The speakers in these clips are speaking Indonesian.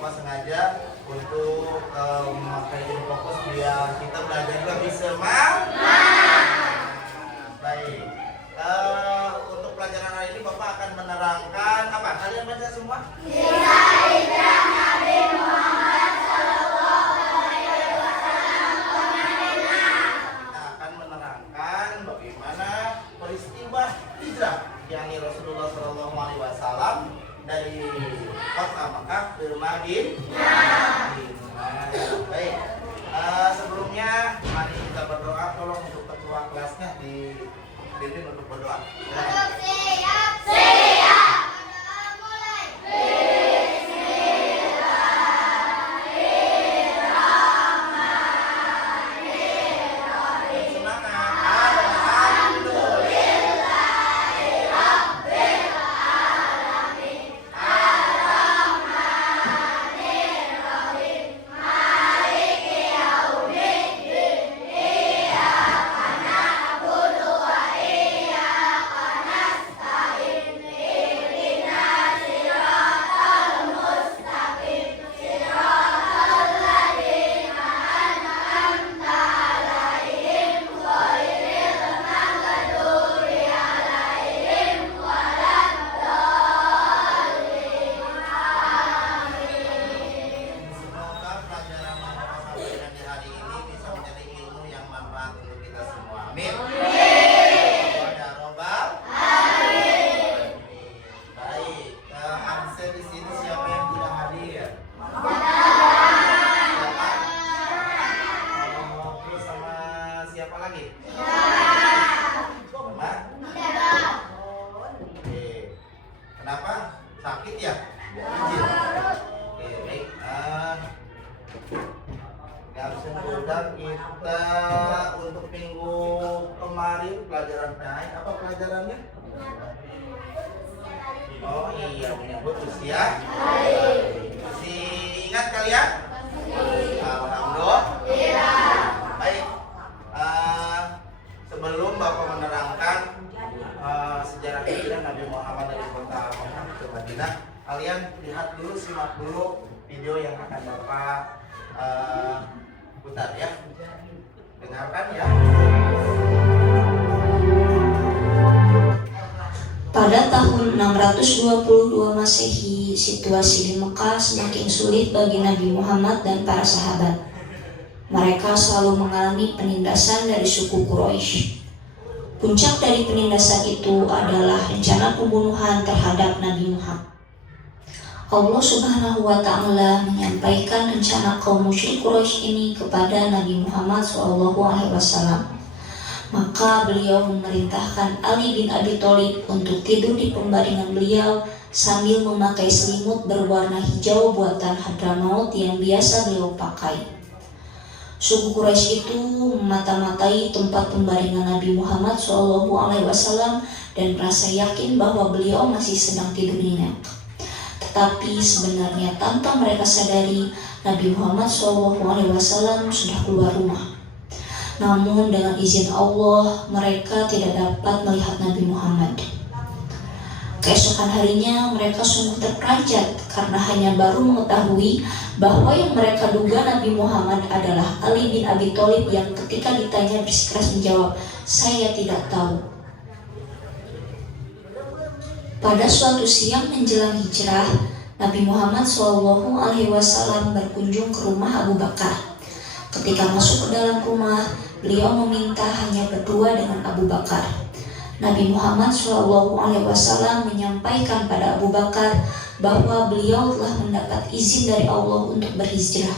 tanpa sengaja untuk memakai fokus biar kita belajar lebih semangat. Baik. Untuk pelajaran hari ini Bapak akan menerangkan apa? Kalian baca semua? Kisah hijrah Nabi Muhammad Sallallahu Alaihi Wasallam ke Madinah. Kita akan menerangkan bagaimana peristiwa hijrah yakni Rasulullah Sallallahu Alaihi Wasallam dari kota Makkah ke Madinah. Baik. Sebelumnya mari kita berdoa. Tolong untuk ketua kelasnya dipimpin untuk berdoa. Siap. Semoga pelajaran yang Bapak sampaikan di hari ini bisa menjadi ilmu yang manfaat untuk kita semua. Amin. Ya Robbal Alamin. Baik, absen di sini siapa yang tidak hadir? Siapa? Terus sama siapa lagi? Sama? Oke. Kenapa? Sakit ya? Izin. Oke, baik. Absen sudah kita untuk minggu kemarin pelajaran naik apa pelajarannya? Oh iya, menyebut usia. Masih ingat kalian? Alhamdulillah. Baik. Sebelum Bapak menerangkan sejarah hijrah Nabi Muhammad dari kota Makkah ke Madinah, kalian lihat dulu, simak dulu video yang akan Bapak putar ya. Dengarkan ya. Pada tahun 622 Masehi, situasi di Mekah semakin sulit bagi Nabi Muhammad dan para sahabat. Mereka selalu mengalami penindasan dari suku Quraisy. Puncak dari penindasan itu adalah rencana pembunuhan terhadap Nabi Muhammad. Allah Subhanahu wa Ta'ala menyampaikan rencana kaum musyrik Quraisy ini kepada Nabi Muhammad SAW. Maka beliau memerintahkan Ali bin Abi Thalib untuk tidur di pembaringan beliau sambil memakai selimut berwarna hijau buatan Hadramaut yang biasa beliau pakai. Suku Quraisy itu memata-matai tempat pembaringan Nabi Muhammad SAW dan merasa yakin bahwa beliau masih sedang tidur nyenyak. Tetapi sebenarnya tanpa mereka sadari, Nabi Muhammad SAW sudah keluar rumah. Namun dengan izin Allah, mereka tidak dapat melihat Nabi Muhammad. Keesokan harinya mereka sungguh terperanjat karena hanya baru mengetahui bahwa yang mereka duga Nabi Muhammad adalah Ali bin Abi Thalib yang ketika ditanya bersikeras menjawab, "Saya tidak tahu." Pada suatu siang menjelang hijrah, Nabi Muhammad SAW berkunjung ke rumah Abu Bakar. Ketika masuk ke dalam rumah, beliau meminta hanya berdua dengan Abu Bakar. Nabi Muhammad SAW menyampaikan pada Abu Bakar bahwa beliau telah mendapat izin dari Allah untuk berhijrah.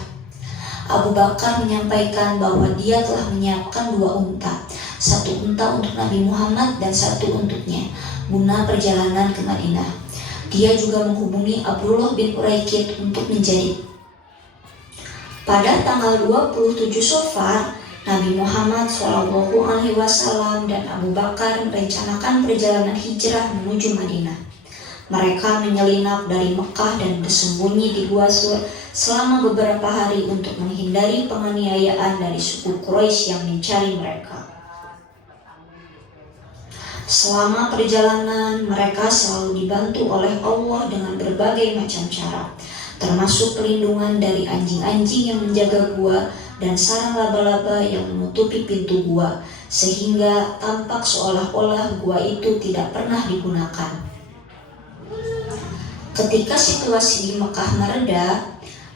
Abu Bakar menyampaikan bahwa dia telah menyiapkan 2 unta, 1 unta untuk Nabi Muhammad dan 1 untuknya, guna perjalanan ke Madinah. Dia juga menghubungi Abdullah bin Uraikid untuk menjadi. Pada tanggal 27 Safar, Nabi Muhammad SAW dan Abu Bakar merencanakan perjalanan hijrah menuju Madinah. Mereka menyelinap dari Mekah dan bersembunyi di Gua Sur selama beberapa hari untuk menghindari penganiayaan dari suku Quraisy yang mencari mereka. Selama perjalanan, mereka selalu dibantu oleh Allah dengan berbagai macam cara. termasuk perlindungan dari anjing-anjing yang menjaga gua dan sarang laba-laba yang menutupi pintu gua, sehingga tampak seolah-olah gua itu tidak pernah digunakan. Ketika situasi di Mekah mereda,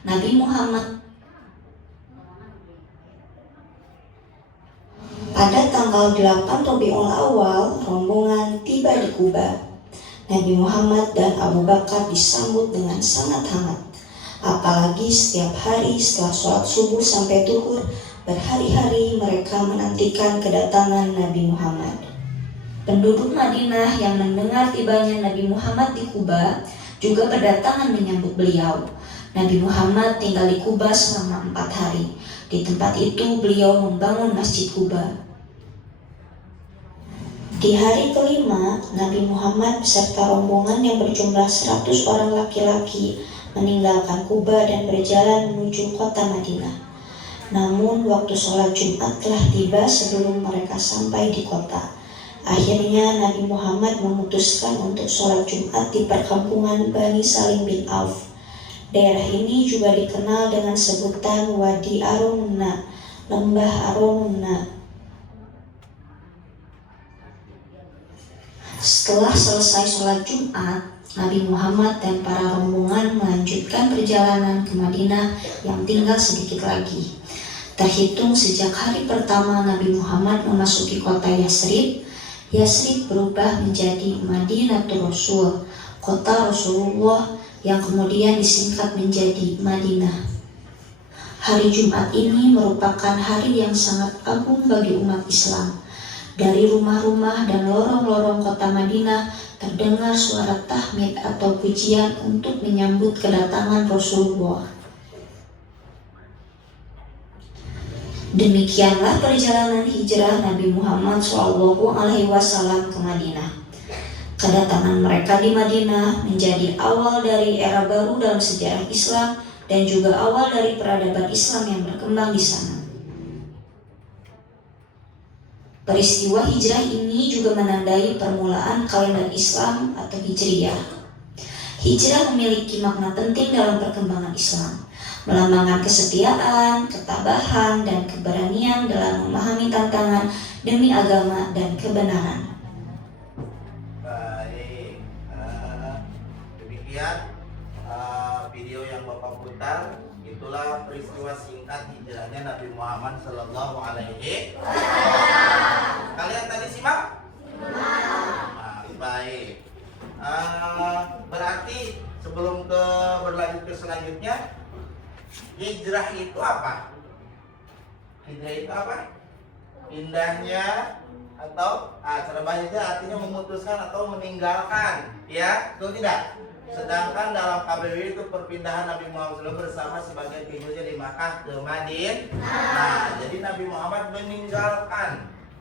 Nabi Muhammad pada tanggal 8 Rabiul Awal, rombongan tiba di Kuba. Nabi Muhammad dan Abu Bakar disambut dengan sangat hangat. Apalagi setiap hari setelah sholat subuh sampai zuhur, berhari-hari mereka menantikan kedatangan Nabi Muhammad. Penduduk Madinah yang mendengar tibanya Nabi Muhammad di Kuba juga berdatangan menyambut beliau. Nabi Muhammad tinggal di Kuba selama 4 hari. Di tempat itu beliau membangun Masjid Kuba. Di hari kelima, Nabi Muhammad beserta rombongan yang berjumlah 100 orang laki-laki meninggalkan Kuba dan berjalan menuju kota Madinah. Namun waktu sholat Jumat telah tiba sebelum mereka sampai di kota. Akhirnya Nabi Muhammad memutuskan untuk sholat Jumat di perkampungan Bani Salim bin Auf. Daerah ini juga dikenal dengan sebutan Wadi Arunna, Lembah Arunna. Setelah selesai sholat Jumat, Nabi Muhammad dan para rombongan melanjutkan perjalanan ke Madinah yang tinggal sedikit lagi. Terhitung sejak hari pertama Nabi Muhammad memasuki kota Yasrib, Yasrib berubah menjadi Madinatul Rasul, kota Rasulullah yang kemudian disingkat menjadi Madinah. Hari Jumat ini merupakan hari yang sangat agung bagi umat Islam. Dari rumah-rumah dan lorong-lorong kota Madinah terdengar suara tahmid atau pujian untuk menyambut kedatangan Rasulullah. Demikianlah perjalanan hijrah Nabi Muhammad SAW ke Madinah. Kedatangan mereka di Madinah menjadi awal dari era baru dalam sejarah Islam dan juga awal dari peradaban Islam yang berkembang di sana. Peristiwa hijrah ini juga menandai permulaan kalender Islam atau Hijriyah. Hijrah memiliki makna penting dalam perkembangan Islam, melambangkan kesetiaan, ketabahan, dan keberanian dalam memahami tantangan demi agama dan kebenaran. Baik, demikian video yang Bapak putar. Itulah peristiwa singkat hijrahnya Nabi Muhammad Sallallahu Alaihi Wasallam. Kalian tadi simak? Baik. Berarti sebelum berlanjut ke selanjutnya, hijrah itu apa? Hijrah itu apa? Pindahnya atau cara bahasa artinya memutuskan atau meninggalkan, ya, betul tidak? Sedangkan dalam KBW itu perpindahan Nabi Muhammad SAW bersama sebagai hijrahnya di Makkah ke Madinah. Nah, jadi Nabi Muhammad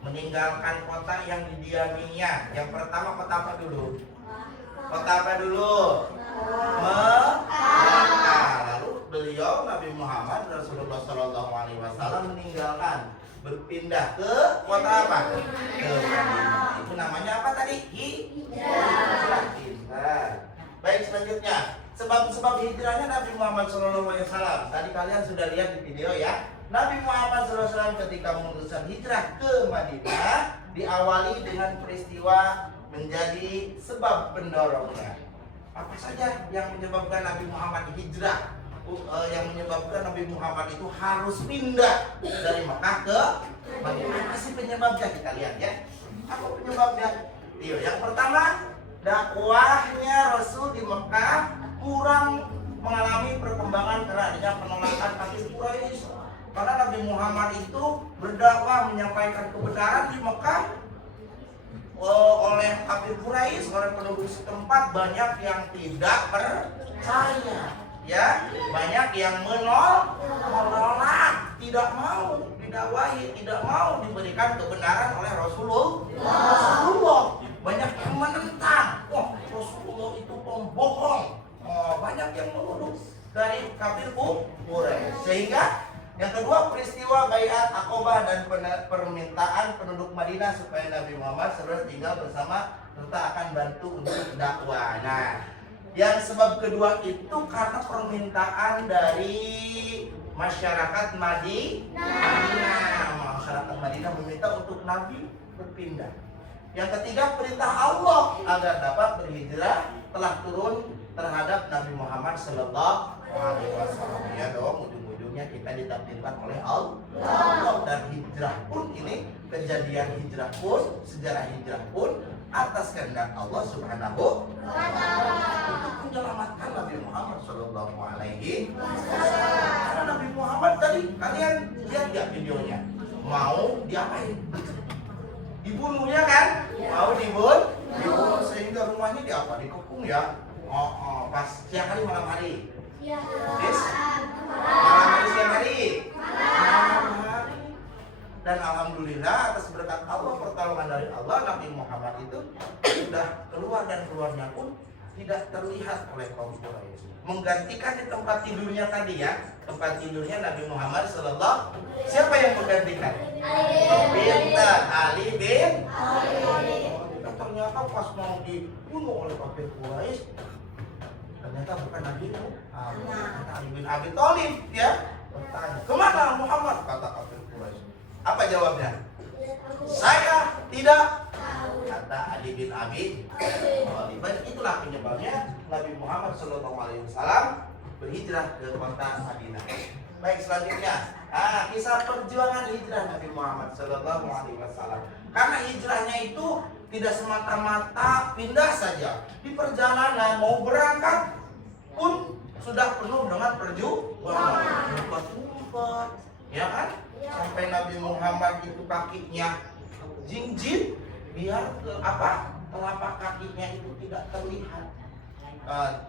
meninggalkan kota yang didiaminya. Yang pertama kota apa dulu? Kota apa dulu? Mekah. Lalu beliau Nabi Muhammad Rasulullah SAW meninggalkan, berpindah ke kota apa? Ke Madinah. Itu namanya apa tadi? Hijrah. Baik, selanjutnya sebab-sebab hijrahnya Nabi Muhammad SAW. Tadi kalian sudah lihat di video ya. Nabi Muhammad SAW ketika memutuskan hijrah ke Madinah diawali dengan peristiwa menjadi sebab pendorongnya. Apa saja yang menyebabkan Nabi Muhammad hijrah? Yang menyebabkan Nabi Muhammad itu harus pindah dari Mekah ke Madinah. Apa sih penyebabnya? Kita lihat ya. Apa penyebabnya? Yang pertama, dakwahnya Rasul di Mekah kurang mengalami perkembangan karena adanya penolakan kafir Quraisy. Karena Nabi Muhammad itu berdakwah menyampaikan kebenaran di Mekah oleh kafir Quraisy, oleh penduduk setempat banyak yang tidak percaya, ya, banyak yang menolak, tidak mau didakwahi, tidak mau diberikan kebenaran oleh Rasulullah. Banyak yang menentang, Rasulullah itu pembohong. Banyak yang menuduh dari kafir Quraisy. Sehingga yang kedua, peristiwa Baiat Aqobah dan permintaan penduduk Madinah supaya Nabi Muhammad segera tinggal bersama serta akan bantu untuk dakwah. Nah, Yang sebab kedua itu karena permintaan dari masyarakat Madinah. Masyarakat Madinah meminta untuk Nabi berpindah. Yang ketiga, perintah Allah agar dapat berhijrah telah turun terhadap Nabi Muhammad Sallallahu Alaihi Wasallam. Ya dong, ujung-ujungnya kita ditakdirkan oleh Allah. Dan hijrah pun ini, kejadian hijrah pun, sejarah hijrah pun atas kehendak Allah Subhanahu wa Ta'ala untuk menyelamatkan Nabi Muhammad Sallallahu Alaihi Wasallam. Karena Nabi Muhammad tadi, kalian lihat nggak videonya? Mau diapain? Dibunuhnya kan? Mau dibunuh sehingga rumahnya diapa? Dikepung ya? Pas siang hari malam hari? Yes? Malam hari siang hari? Malam hari. Dan alhamdulillah atas berkat Allah, pertolongan dari Allah, Nabi Muhammad itu sudah keluar dan keluarnya pun tidak terlihat oleh kaum Quraisy. Menggantikan di tempat tidurnya tadi ya, tempat tidurnya Nabi Muhammad Sallallahu. Siapa yang menggantikan? Ali bin. Dan ternyata pas mau dibunuh oleh kafir Quraisy, ternyata bukan Nabi Muhammad, Ali bin Abi Thalib ya. Bertanya, kemana Muhammad? Kata kafir Quraisy. Apa jawabnya? Saya tidak. Kata Ali bin Abi Thalib. Itulah penyebabnya Nabi Muhammad SAW berhijrah ke kota Madinah. Baik, selanjutnya, kisah perjuangan hijrah Nabi Muhammad SAW. Karena hijrahnya itu tidak semata-mata pindah saja. Di perjalanan mau berangkat pun sudah penuh dengan perjuangan. Ngumpet-ngumpet, ya kan? Sampai Nabi Muhammad itu kakinya jinjit biar telapak kakinya itu tidak terlihat,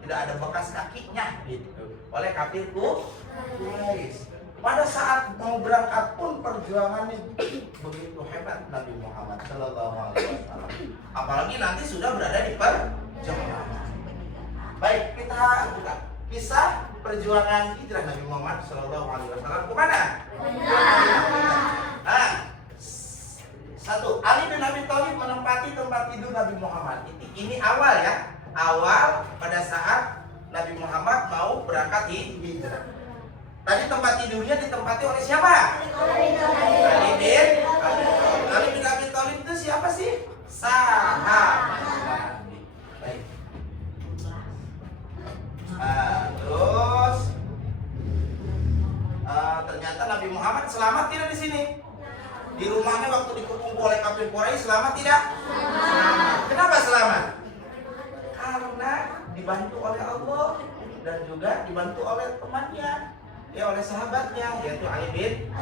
tidak ada bekas kakinya gitu oleh kafir Quraisy. Pada saat mau berangkat pun perjuangannya begitu hebat Nabi Muhammad Sallallahu Alaihi Wasallam. Apalagi nanti sudah berada di perjalanan. Baik, kita buka kisah perjuangan hijrah Nabi Muhammad Sallallahu Alaihi Wasallam kemana? Satu, Ali bin Abi Thalib menempati tempat tidur Nabi Muhammad. Ini awal ya, awal pada saat Nabi Muhammad mau berangkat hijrah. Tadi tempat tidurnya ditempati oleh siapa? Ali bin Abi Thalib itu siapa sih? Sahabat Nabi. Baik. Terus ternyata Nabi Muhammad selamat tidak di sini? Di rumahnya waktu dikepung oleh kafir Quraisy selamat tidak? Selamat. Kenapa selamat? Karena dibantu oleh Allah dan juga dibantu oleh temannya, ya oleh sahabatnya yaitu Ali bin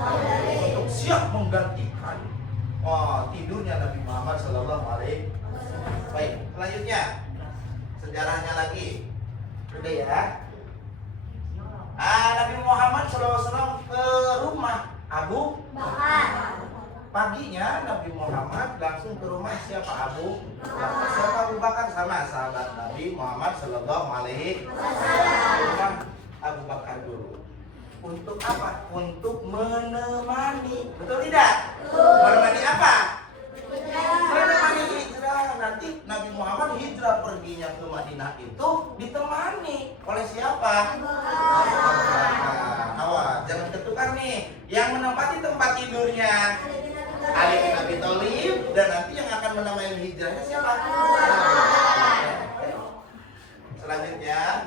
untuk siap menggantikan tidurnya Nabi Muhammad Sallallahu Alaihi Wasallam. Baik, selanjutnya sejarahnya lagi, udah ya. Nabi Muhammad SAW ke rumah Abu Bakar. Paginya Nabi Muhammad langsung ke rumah siapa? Abu Bakar. Siapa Abu Bakar? Sama sahabat Nabi Muhammad Sallallahu Alaihi Wasallam. Rumah Abu Bakar dulu. Untuk apa? Untuk menemani. Betul tidak? Menemani apa? Menemani hijrah. Nanti Nabi Muhammad hijrah perginya ke Madinah itu ditemani oleh siapa? Abu Bakar. Awas, jangan ketukar nih. Yang menempati tempat tidurnya Ali bin Abi Thalib, dan nanti yang akan menemani hijrahnya siapa? Selanjutnya,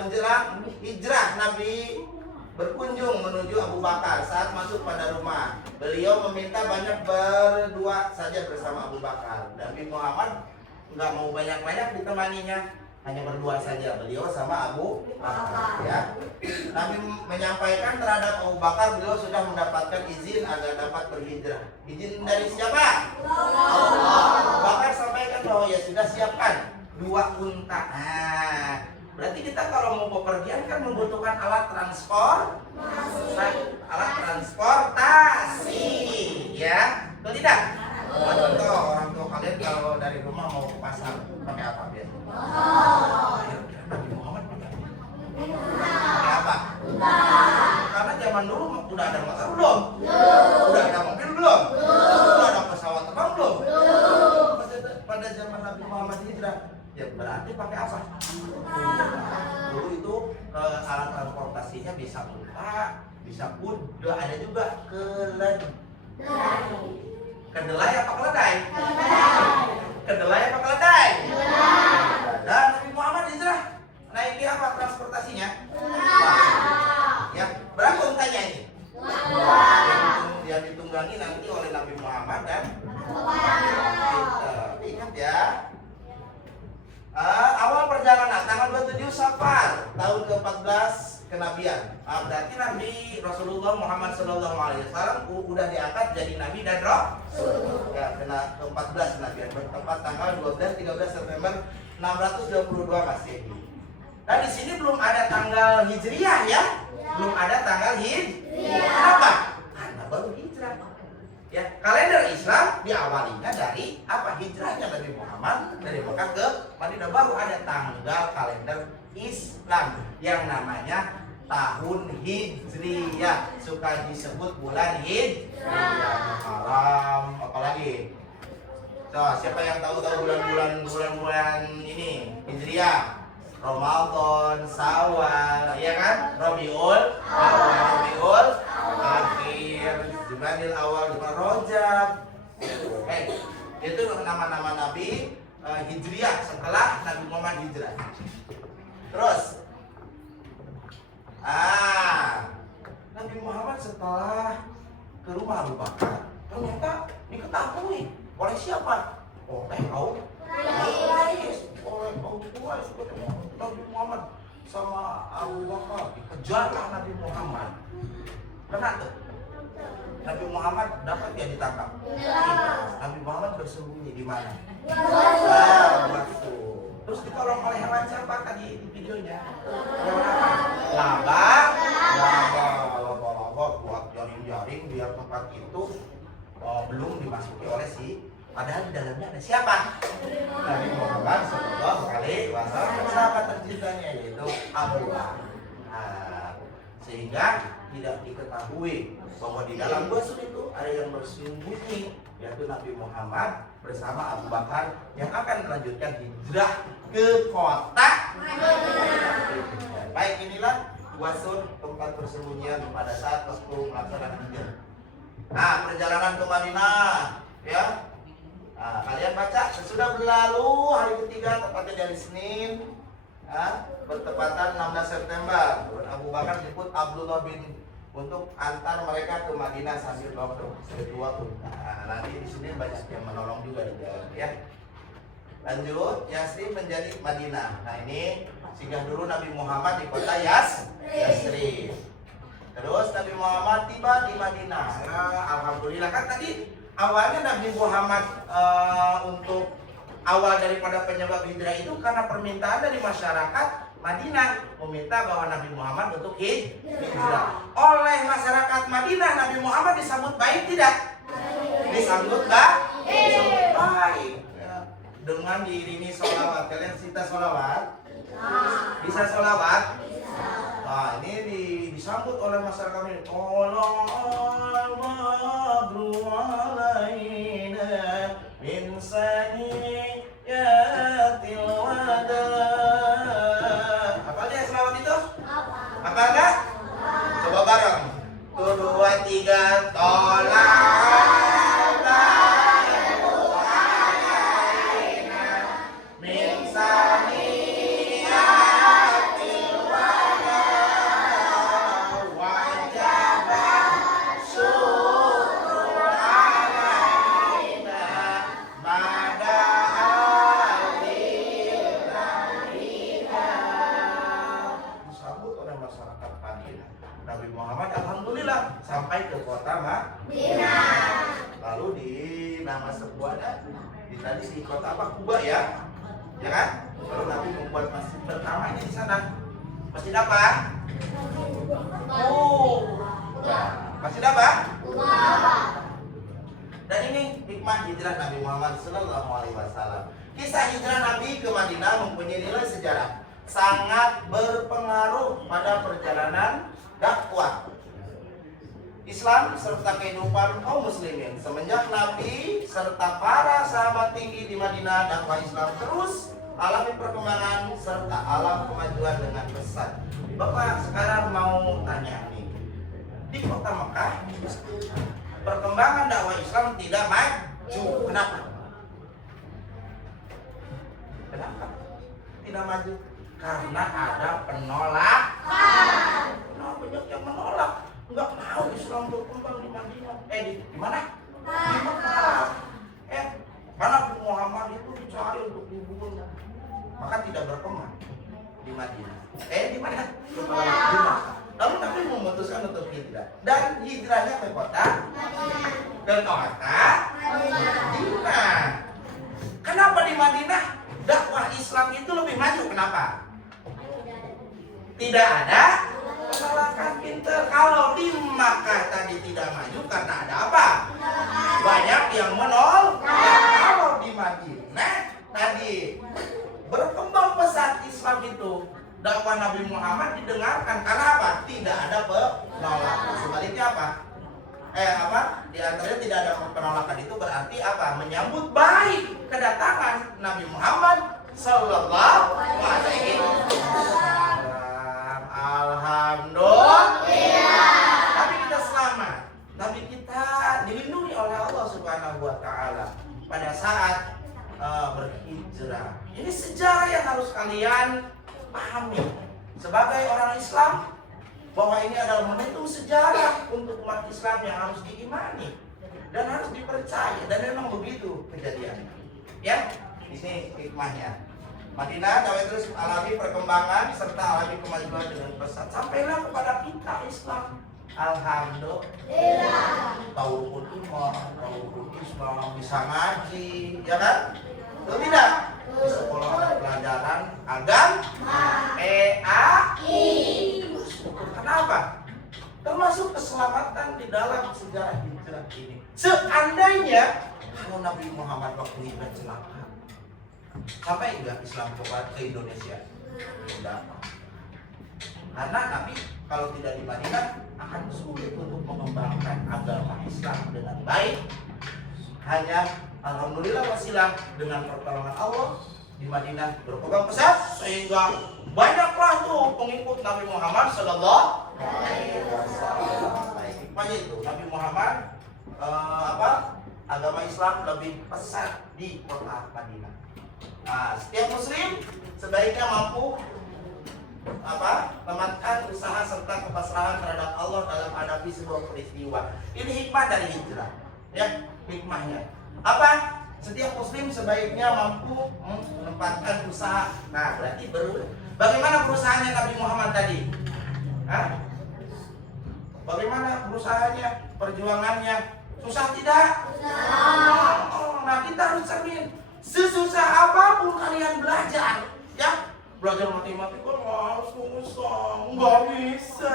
menjelang hijrah Nabi berkunjung menuju Abu Bakar. Saat masuk pada rumah, beliau meminta banyak berdua saja bersama Abu Bakar. Nabi Muhammad nggak mau banyak-banyak ditemaninya, hanya berdua saja, beliau sama Abu Bakar ya. Nabi menyampaikan terhadap Abu Bakar beliau sudah mendapatkan izin agar dapat berhijrah. Izin dari siapa? Allah. Abu Bakar sampaikan bahwa ya sudah siapkan 2 unta. Berarti kita kalau mau bepergian kan membutuhkan alat transportasi ya, betul tidak? Contoh orang tua kalian kalau dari rumah mau ke pasar pakai apa biasanya? Nabi Muhammad pakai apa? Karena zaman dulu udah ada motor belum? Udah ada mobil belum? Udah ada pesawat terbang belum? Ya, berarti pakai apa? Dulu itu alat transportasinya bisa unta, bisa kuda, ada juga kedelai apa keledai? Kedelai apa keledai? Dan Nabi Muhammad hijrah naiki apa transportasinya? Ya, berapa untanya ini? Yang ditunggangi nanti oleh Nabi Muhammad dan kita. Ingat ya. Awal perjalanan tanggal 27 Safar tahun ke-14 kenabian. Berarti Nabi Rasulullah Muhammad SAW udah diangkat jadi Nabi dan Rasul. Ya, kena ke-14 kenabian bertempat tanggal 12-13 September 622 Masehi. Nah di sini belum ada tanggal Hijriah ya, belum ada tanggal Hijriah. Kenapa? Karena baru hijrah. Ya, kalender Islam diawalinya dari apa? Hijrahnya Nabi Muhammad dari Mekah ke Madinah, baru ada tanggal kalender Islam yang namanya tahun Hijriyah, suka disebut bulan Hijriyah, Muharram, apalagi. So, siapa yang tahu bulan-bulan ini Hijriyah? Ramadan, Syawal, ya kan? Rabiul Akhir, Jumadil Awal, Rajab. Itu nama-nama Nabi Hijriyah setelah Nabi Muhammad hijrah. Terus Nabi Muhammad setelah ke rumah Abu Bakar ternyata diketahui oleh siapa? Oleh kaum Quraisy. Oleh kaum Quraisy. Nabi Muhammad sama Abu Bakar dikejarlah Nabi Muhammad. Kena tuh. Nabi Muhammad dapat dia ditangkap. Nabi Muhammad bersembunyi di mana? Masuk. Terus ditolong oleh hewan siapa tadi di videonya? Laba buat jaring-jaring biar tempat itu belum dimasuki oleh padahal di dalamnya ada siapa? Nabi Muhammad Sallallahu Alaihi Wasallam, sahabat tercintanya yaitu Abu Bakar. Sehingga tidak diketahui bahwa di dalam busur itu ada yang bersembunyi, yaitu Nabi Muhammad bersama Abu Bakar yang akan melanjutkan hijrah ke kota Madinah. Baik, inilah wasur tempat persembunyian pada saat waktu melaksanakan hijrah. Nah, perjalanan ke Madinah, ya. Nah, kalian baca, sesudah berlalu hari ketiga tepatnya dari Senin, bertepatan 16 September. Abu Bakar jemput Abdullah bin untuk antar mereka ke Madinah sambil bawa kedua unta. Nah, nanti di sini banyak yang menolong juga di jalan, ya. Lanjut, Yasrib menjadi Madinah. Nah, ini singgah dulu Nabi Muhammad di kota Yasrib. Terus Nabi Muhammad tiba di Madinah. Nah, alhamdulillah, kan tadi awalnya Nabi Muhammad untuk awal daripada penyebab hijrah itu karena permintaan dari masyarakat Madinah meminta bahwa Nabi Muhammad untuk hijrah. Oleh masyarakat Madinah Nabi Muhammad disambut baik tidak? Disambut baik. Ya. Dengan diiringi sholawat. Kalian cita sholawat? Bisa sholawat? Nah, ini disambut oleh masyarakat ini. Tolong madru alaina min saniyatil wada. Apa dia selawat itu? Apa enggak? Coba bareng. 1, 2, 3. Tolong madru alaina min saniyatil wada. Wajib syukur alaina mada disambut oleh masyarakat Madinah. Nabi Muhammad alhamdulillah sampai ke kota Madinah. Lalu di nama sebuahnya tadi di kota apa? Kuba, ya. Ya kan? Lalu Nabi membuat masjid pertamanya di sana. Masjid apa? Masjid apa? Dan ini hikmah hijrah Nabi Muhammad Sallallahu Alaihi Wasallam. Kisah hijrah Nabi ke Madinah mempunyai nilai sejarah sangat berpengaruh pada perjalanan dakwah Islam serta kehidupan kaum muslimin. Semenjak Nabi serta para sahabat tinggi di Madinah, dakwah Islam terus alami perkembangan serta alam kemajuan dengan pesat. Bapak sekarang mau tanya nih, di kota Mekah perkembangan dakwah Islam tidak maju. Kenapa? Kenapa tidak maju? Karena ada penolak. Nah, banyak yang menolak, nggak mau Islam berkembang di Madinah. Di mana? Di Mekah. Karena Muhammad itu dicari untuk dibunuh, maka tidak berkembang di Madinah. Di mana? Di Madinah. Lalu Nabi memutuskan untuk hijrah, dan hijrahnya ke kota Madinah. Kenapa di Madinah dakwah Islam itu lebih maju? Kenapa? Tidak ada penolakan. Pinter. Kalau di Makkah tadi tidak maju karena ada apa? Banyak yang menolak. Kalau di Madinah tadi berkembang pesat Islam itu, dakwah Nabi Muhammad didengarkan karena apa? Tidak ada penolakan. Sebaliknya apa? Di antaranya tidak ada penolakan itu berarti apa? Menyambut baik kedatangan Nabi Muhammad sallallahu alaihi wasallam. Alhamdulillah. Nabi kita selamat. Nabi kita dilindungi oleh Allah Subhanahu wa taala pada saat berhijrah. Ini sejarah yang harus kalian pahami sebagai orang Islam, bahwa ini adalah momentum sejarah untuk umat Islam yang harus diimani dan harus dipercaya, dan memang begitu kejadiannya. Ya, di sini hikmahnya. Madinah dakwah terus alami perkembangan serta alami kemajuan dengan pesat sampailah kepada kita Islam. Alhamdulillah. Tahu rukun iman, tahu rukun Islam, bisa ngaji, ya kan? Betul tidak? Di sekolah ada pelajaran agama, Kenapa? Termasuk keselamatan di dalam sejarah hijrah ini. Seandainya kalau Nabi Muhammad waktu hijrah celaka, sampai enggak Islam ke Indonesia? Tidak. Karena Nabi kalau tidak di Madinah akan sulit untuk mengembangkan agama Islam dengan baik. Hanya alhamdulillah wasilah dengan pertolongan Allah di Madinah berkembang pesat sehingga banyaklah tuh pengikut Nabi Muhammad sallallahu alaihi wasallam. Hikmahnya itu Nabi Muhammad agama Islam lebih pesat di kota Madinah. Nah, setiap muslim sebaiknya mampu mematkan usaha serta kepasrahan terhadap Allah dalam menghadapi sebuah peristiwa. Ini hikmah dari hijrah. Ya, hikmahnya. Setiap muslim sebaiknya mampu menempatkan usaha. Nah, berarti bagaimana perusahaannya Nabi Muhammad tadi? Bagaimana perusahaannya, perjuangannya? Susah tidak? Nah, kita harus cermin. Sesusah apapun kalian belajar, ya, belajar matematika susah, nggak bisa.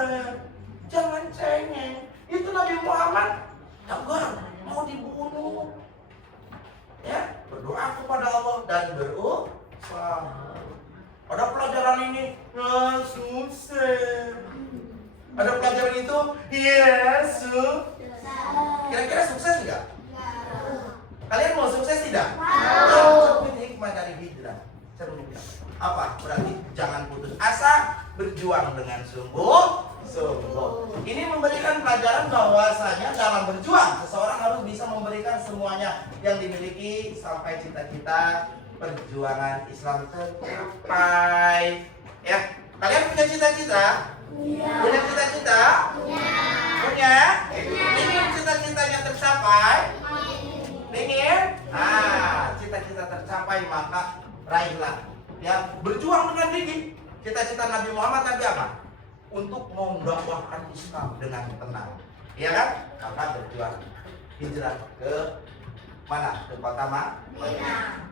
Jangan cengeng. Itu Nabi Muhammad tegar, mau dibunuh. Ya, berdoa kepada Allah dan berusaha. Ada pelajaran ini, susah. Ada pelajaran itu, susah. Kira-kira sukses nggak? Kalian mau sukses tidak? Cermin hikmah dari hijrah. Cermin. Berarti jangan putus asa, berjuang dengan sungguh-sungguh. Ini memberikan pelajaran bahwasanya dalam berjuang seseorang harus bisa memberikan semuanya yang dimiliki sampai cita-cita perjuangan Islam tercapai. Ya, kalian punya cita-cita? Punya cita-cita? Punya? Ingin cita-citanya tercapai? Ingin? Cita-cita tercapai maka raihlah. Ya, berjuang dengan gigih. Cita-cita Nabi Muhammad tadi apa? Untuk mendakwahkan Islam dengan tenang. Iya kan? Maka berjuang. Hijrah ke mana? Ke kota Madinah.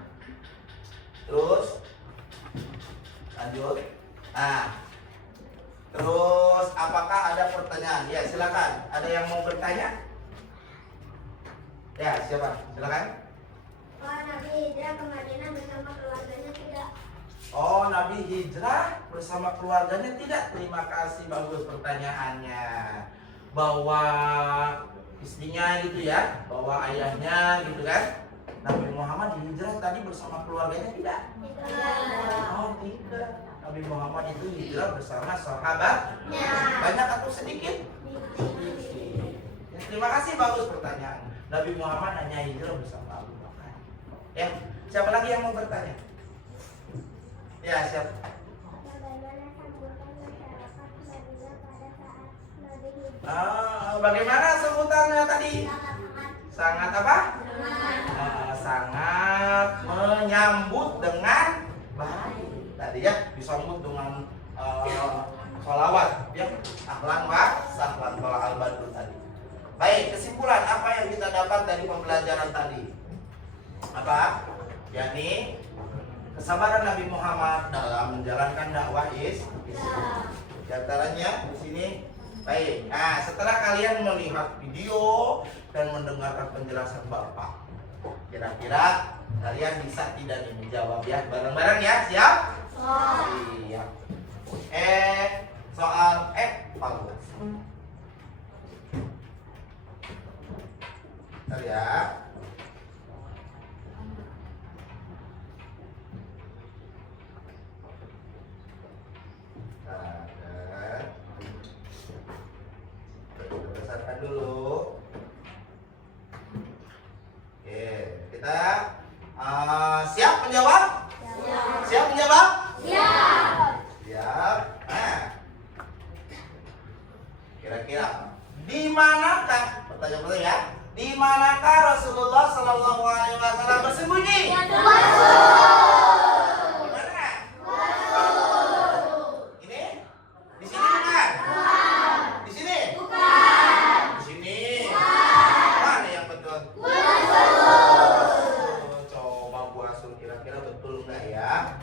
Terus lanjut. Terus apakah ada pertanyaan? Ya, silakan. Ada yang mau bertanya? Ya, siapa? Silakan. Nabi hijrah ke Madinah bersama keluarganya tidak? Oh, Nabi hijrah bersama keluarganya tidak? Terima kasih, bagus pertanyaannya. Bawa istrinya gitu ya, bawa ayahnya gitu kan. Nabi Muhammad hijrah tadi bersama keluarganya tidak? Oh tidak, Nabi Muhammad itu hijrah bersama sahabat. Banyak atau sedikit? Ya, terima kasih, bagus pertanyaan. Nabi Muhammad hanya hijrah bersama Abu Bakar. Ya, siapa lagi yang mau bertanya? Ya, siapa? Bagaimana sambutan masyarakat Madinah pada saat Nabi hijrah? Bagaimana sebutannya tadi? Sangat apa? Sangat menyambut dengan baik. Tadi ya disambut dengan sholawat, ya ahlan wa sahlan kalau al-badru tadi. Baik, kesimpulan apa yang kita dapat dari pembelajaran tadi? Apa? Yakni kesabaran Nabi Muhammad dalam menjalankan dakwah Islam. Di antaranya di sini. Baik. Nah, setelah kalian melihat video dan mendengarkan penjelasan Bapak, kira-kira kalian bisa tidak nih menjawab ya bareng-bareng ya? Siap? Siap. Soal evaluasi. Bentar ya. Besarkan dulu. Oke, kita siap menjawab? Siap menjawab? Siap. Nah, kira-kira di manakah? Pertanyaan ya. Di manakah Rasulullah Shallallahu Alaihi Wasallam bersembunyi? Di mana? Ini? Di sini bukan? Di sini? Di sini. Mana yang betul? Coba Bu Asul kira-kira betul nggak ya?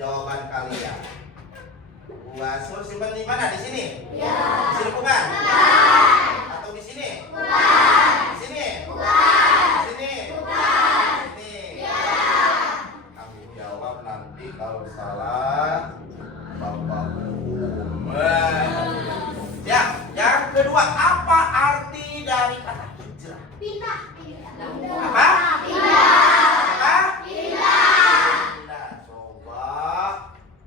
Jawaban kalian. Bu Asul simpan di mana? Di sini? Di sini bukan? Atau di sini? Di sini? Di sini? Di sini? Kami jawab nanti kalau salah Bapak. Ya, yang kedua, apa arti dari kata hijrah? Apa? Apa? Pindah. Coba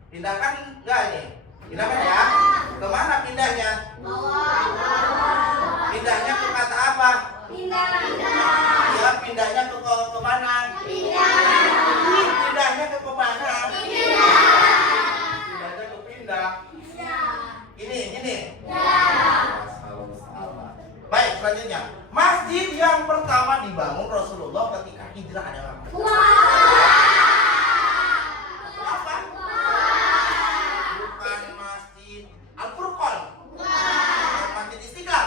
pindahkan enggak ini? Pindahkan ya. Kemana pindahnya? Pindahnya ke kata apa? Ya, pindahnya ke kemana? Pindahnya ke kemana? Pindahnya ke pindah. Ini. Salah. Baik, selanjutnya. Masjid yang pertama dibangun Rasulullah ketika hijrah adalah apa? Bukan Masjid Al-Furqan. Bukan Masjid Istiqlal.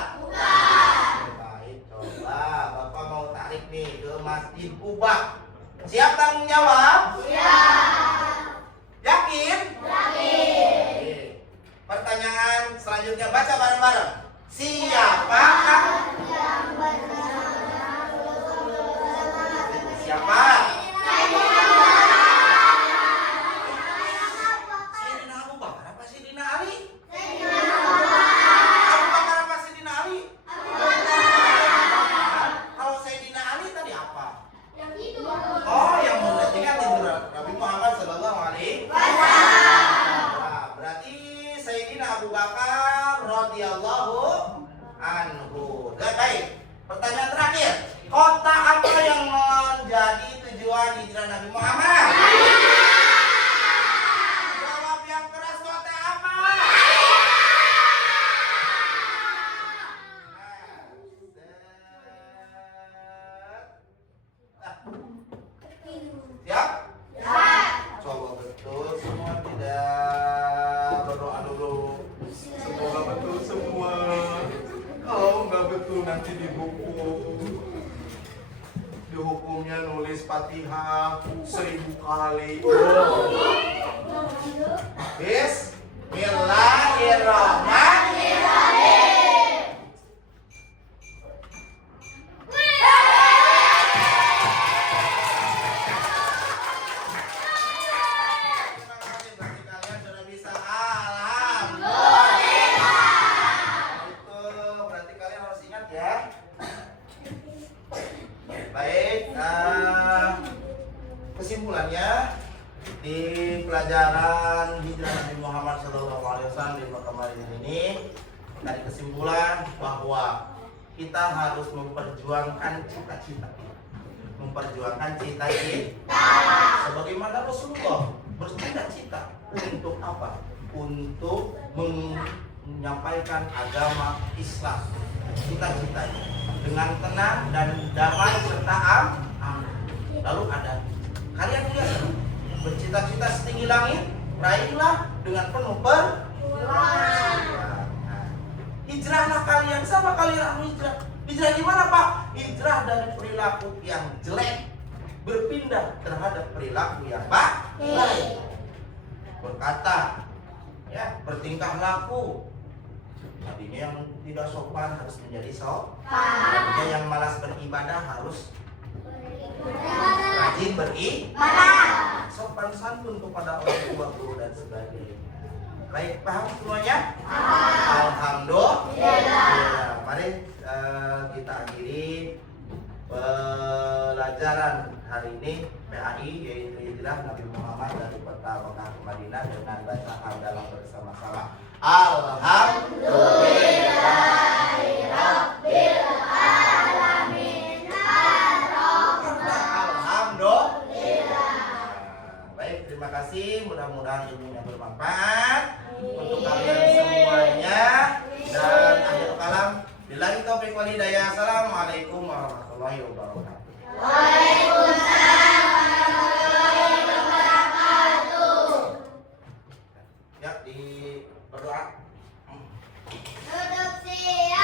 Baik, coba Bapak mau tarik nih ke Masjid Kuba. Siap tanggung jawab? Yakin? Oke. Pertanyaan selanjutnya, baca bareng-bareng. Siapakah? Siapa? Sayyidina Abu Bakar apa Sayyidina Ali? Abu Bakar apa Sayyidina Ali? Kalau Sayyidina Ali tadi apa? Oh, yang menggantikan tidur Nabi Muhammad Sallallahu Alaihi Wasallam. Berarti Sayyidina Abu Bakar radhiyallahu anhu. Baik. Pertanyaan terakhir. Kota apa yang menjadi tujuan hijrah Nabi Muhammad? Jawab yang keras, kota apa? Siap? Coba betul semua, tidak berdoa dulu. Semoga betul semua. Kalau nggak betul nanti dihukumnya nulis Fatihah 1000 kali. Bismillahirrahmanirrahim. Kesimpulannya, di ajaran hijrah Nabi Muhammad SAW di Mekah Madinah ini, dari kesimpulan bahwa kita harus memperjuangkan cita-cita, memperjuangkan cita-cita. Sebagaimana Rasulullah bercita-cita untuk apa? Untuk menyampaikan agama Islam, cita-citanya dengan tenang dan damai serta aman. Lalu ada kalian lihat, bercita-cita setinggi langit, raihlah dengan penuh perjuangan. Hijrahlah kalian, sama kalian hijrah. Hijrah gimana Pak? Hijrah dari perilaku yang jelek berpindah terhadap perilaku yang baik. Berkata, ya, bertingkah laku. Tadinya yang tidak sopan harus menjadi sopan. Tadinya yang malas beribadah harus rajin beribadah. Sopan santun kepada orang tua, guru dan sebagainya. Baik, paham semuanya? Alhamdulillah. Mari kita akhiri pelajaran hari ini PAI, yaitu hijrah Nabi Muhammad dari kota Mekah ke Madinah dengan baca hamdalah bersama-sama. Alhamdulillahirabbil alamin. Alhamdulillah. Baik, terima kasih. Mudah-mudahan ilmunya bermanfaat untuk kalian semuanya. Dan akhir kalam, billahi taufiq wal hidayah. Assalamualaikum warahmatullahi wabarakatuh. Waalaikumsalam warahmatullahi wabarakatuh. Ya, di berdoa. Duduk siap.